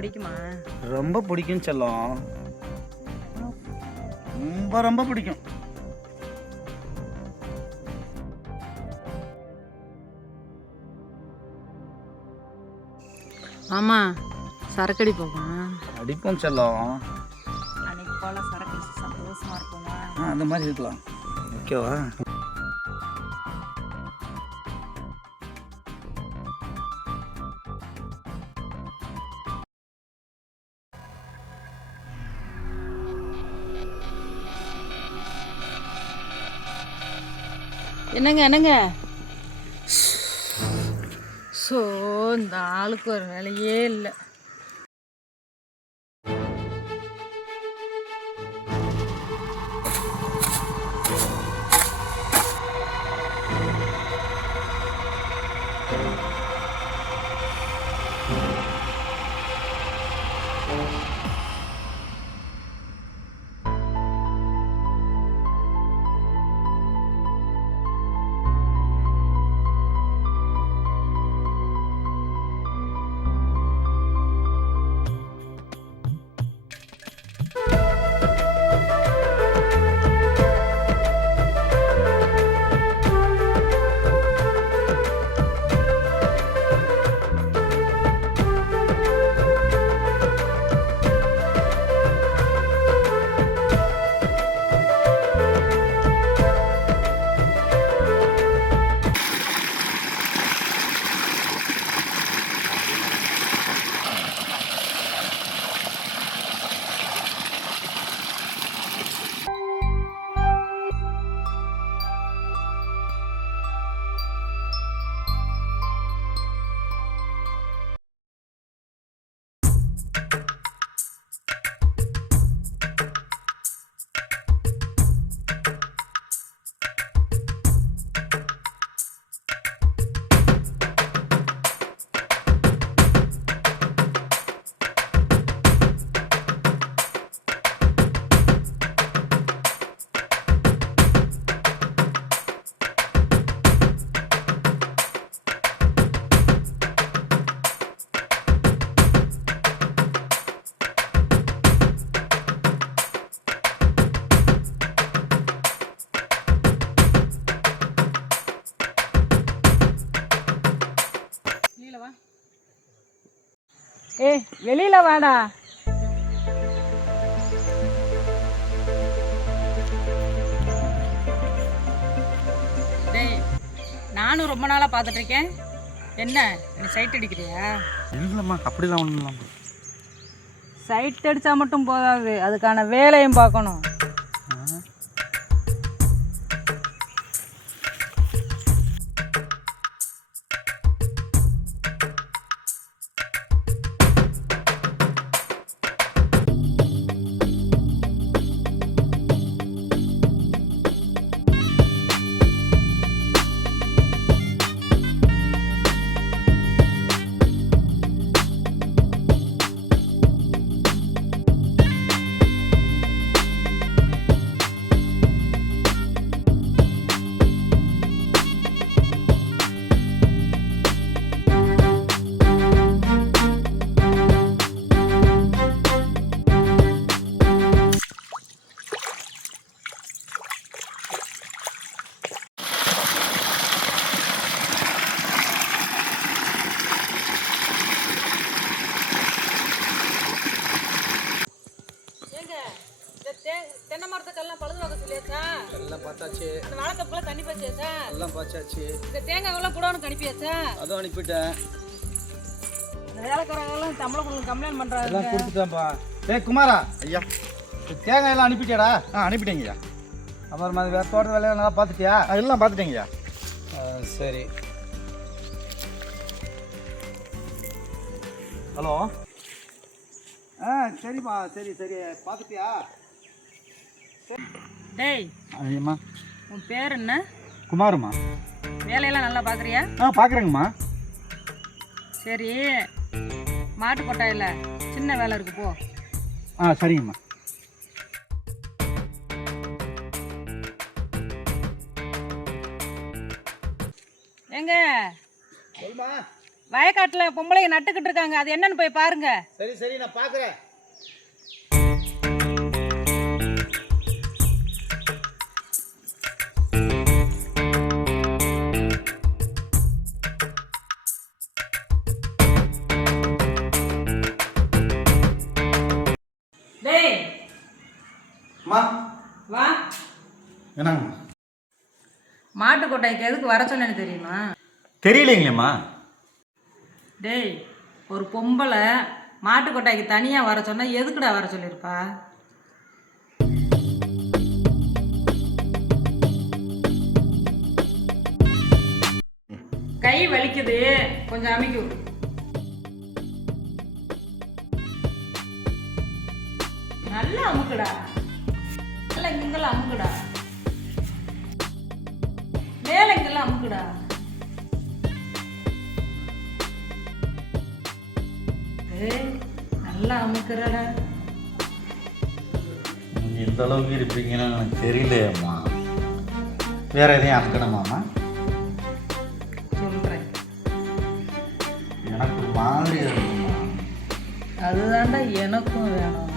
பிடிக்குமா? ரொம்ப பிடிக்கும் செல்லம், ரொம்ப ரொம்ப பிடிக்கும். ஆமா, சரக்கு அடிப்போமா? அடிப்போம் செல்லம். அன்னைக்கு போல சரக்கு அடிச்சு சந்தோஷமா இருக்குமா? அந்த மாதிரி இருக்கலாம். ஓகேவா? என்னங்க ஸோ இந்த ஆளுக்கு ஒரு வேலையே இல்லை. ஏய் வெளியில வாடா. டேய் நானும் ரொம்ப நாளாக பார்த்துட்டு இருக்கேன். என்ன நீ சைட் அடிக்கிறியா? இல்லைம்மா, அப்படிலாம் ஒன்றும் இல்லைம்மா. சைட் அடித்தா மட்டும் போதாது, அதுக்கான வேலையும் பார்க்கணும். தென்னை மரத்துக்கெல்லாம் பழுது வாங்க சொல்லியாச்சா? எல்லாம் பார்த்தாச்சு. அந்த வாழைத்தப்புல தண்ணி பச்சியாச்சா? எல்லாம் பார்த்தாச்சு. இந்த தேங்காய்லாம் குடோனுக்கு அனுப்பியாச்சா? அதுவும் அனுப்பிட்டேன். இந்த வேலைக்காரங்கெல்லாம் தமிழ் கம்ப்ளைண்ட் பண்ணுறாங்க. எல்லாம் கொடுத்துட்டேன்ப்பா. ஏய் குமாரா ஐயா, தேங்காய் எல்லாம் அனுப்பிட்டியாடா? அனுப்பிட்டேங்கய்யா. அப்புறம் மாதிரி வேறு தோட்ட வேலையெல்லாம் நல்லா பார்த்துட்டியா? எல்லாம் பார்த்துட்டேங்கய்யா. சரி. ஹலோ. சரிம்மா, சரி சரி பார்த்துட்டியா? டேய் ஐயம்மா, உன் பேர் என்ன? குமாருமா. வேலையெல்லாம் நல்லா பார்க்குறியா? பார்க்குறேங்கம்மா. சரி, மாட்டு கொட்டாயில் சின்ன வேலை இருக்கு, போ. சரிங்கம்மா. எங்க சொல்மா. வயக்காட்டில் பொம்பளைங்க நட்டுக்கிட்டு இருக்காங்க, அது என்னன்னு போய் பாருங்க. சரி சரி, நான் பார்க்குறேன். டேய் அம்மா வா. என்னங்கம்மா? மாட்டு கொட்டாய்க்கு எதுக்கு வர சொன்னேன்னு தெரியுமா? தெரியலைங்களேம்மா. டேய், ஒரு பொம்பளை மாட்டு கொட்டாய்க்கு தனியாக வர சொன்னா எதுக்குடா வர சொல்லியிருப்பா? கை வலிக்குது, கொஞ்சம் அமைக்கி விடு. நல்லா அமுக்குடா, நல்லா இங்கெல்லாம் அமுக்குடா, மேலே இங்கெல்லாம் அமுக்குடா. நல்லா அமுக்குறடா. நீங்கள் இந்த அளவுக்கு இருப்பீங்கன்னு எனக்கு தெரியலையம்மா. வேற எதையும் அமுக்கணுமாம்மா? சொல்கிறேன். எனக்கு ஒரு மாதிரி இருக்கும்மா. அதுதான்டா எனக்கும் வேணும்.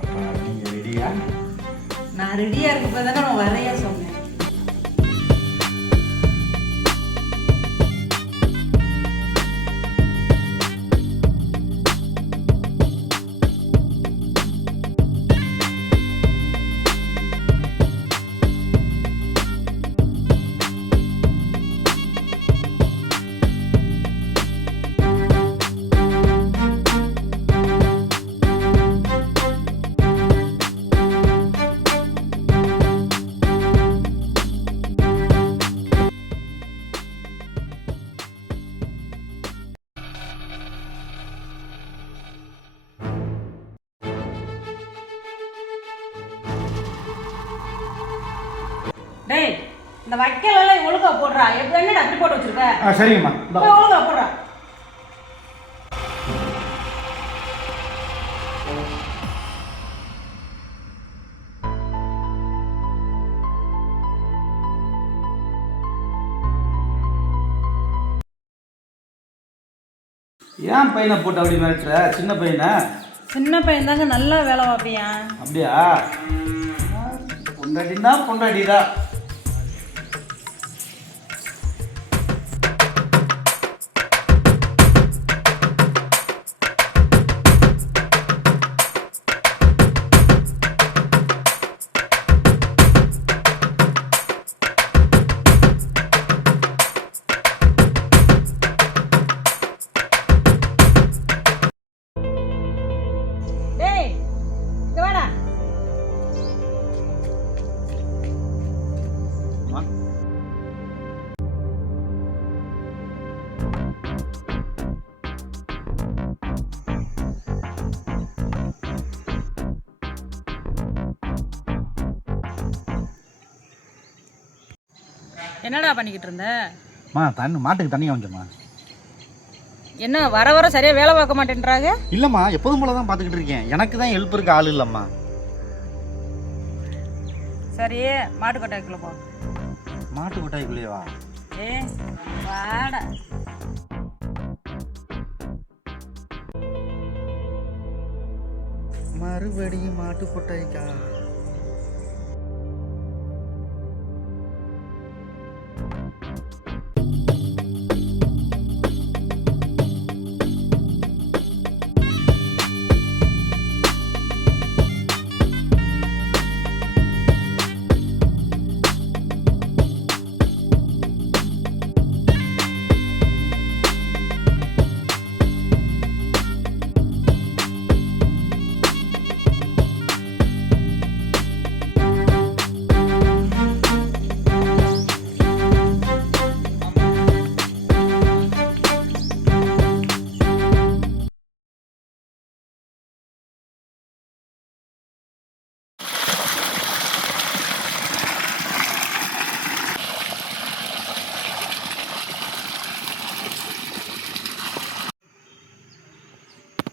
அப்போ நீங்கள் ரெடியா? நான் ரெடியாக இருக்கப்போ தானே நான் வரையா சொன்னேன். டேய், இந்த வைக்கலெல்லாம் ஒழுங்கா போடுறா. என்னடா அப்படி போட்டு வச்சிருக்க? சரிங்கம்மா. போய் ஒழுங்கா போடுறா. ஏன் பையனை போட்டு அப்படி மிரட்டுற? சின்ன பையனை. சின்ன பையன் தாங்க நல்லா வேலை பார்ப்பியா? அப்படியா? பொண்டாட்டினா பொண்டாட்டிதான். டேய், இங்க வாடா. அம்மா. என்னடா பண்ணிக்கிட்டு இருந்த? மாட்டுக்கு தண்ணி கொஞ்சம்மா. என்ன வர வர சரியா வேலை பார்க்க மாட்டேன்றாங்க? இல்லைம்மா, எப்போதும் போல தான் பார்த்துக்கிட்டு இருக்கேன். எனக்கு தான் ஹெல்ப்பருக்கு ஆள் இல்லைம்மா. சரி, மாட்டு கொட்டாய்க்குள்ள போ. மாட்டு கொட்டாய்க்குள்ளேவா? வாடா. மறுபடியும் மாட்டு கொட்டாய்க்கா?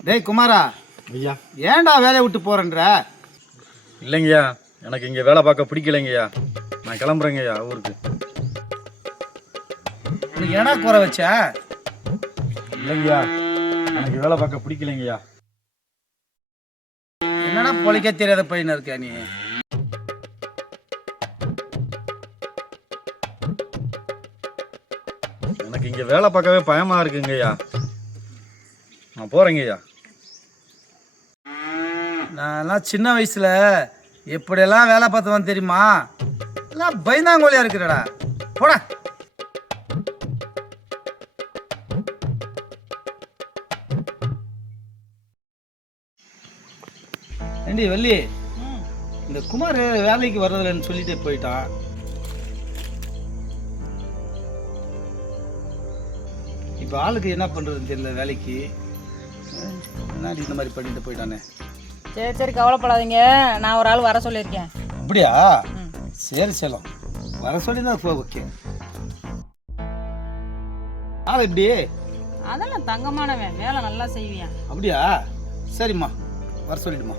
டேய் குமாரா, ஐயா. ஏன்டா வேலையை விட்டு போறேன்ற? இல்லைங்கய்யா, எனக்கு இங்கே வேலை பார்க்க பிடிக்கலைங்கய்யா. நான் கிளம்புறேங்கய்யா ஊருக்கு. நீ ஏடா குறை வச்ச? இல்லைங்கய்யா எனக்கு வேலை பார்க்க பிடிக்கலைங்கய்யா. என்னடா பொழைக்க தெரியாத பையனா இருக்க நீ? எனக்கு இங்கே வேலை பார்க்கவே பயமாக இருக்குங்கய்யா. நான் போகிறேங்கய்யா. நான்லாம் சின்ன வயசில் எப்படியெல்லாம் வேலை பார்த்துவான்னு தெரியுமா? எல்லாம் பயந்தாங்கோலியாக இருக்கிறடா. போடா. ஏண்டி வள்ளி, இந்த குமார் வேலைக்கு வர்றதில்லன்னு சொல்லிட்டு போயிட்டான். இப்போ ஆளுக்கு என்ன பண்ணுறதுன்னு தெரியல வேலைக்கு. முன்னாடி இந்த மாதிரி பண்ணிட்டு போயிட்டானே. சரி சரி கவலைப்படாதீங்க, நான் ஒரு ஆள் வர சொல்லியிருக்கேன். அப்படியா? சரி செல்லம், வர சொல்லி தான் ஓகே. ஆள் எப்படி? அதெல்லாம் தங்கமானவன், வேலை நல்லா செய்வியான். அப்படியா? சரிம்மா, வர சொல்லிடுமா.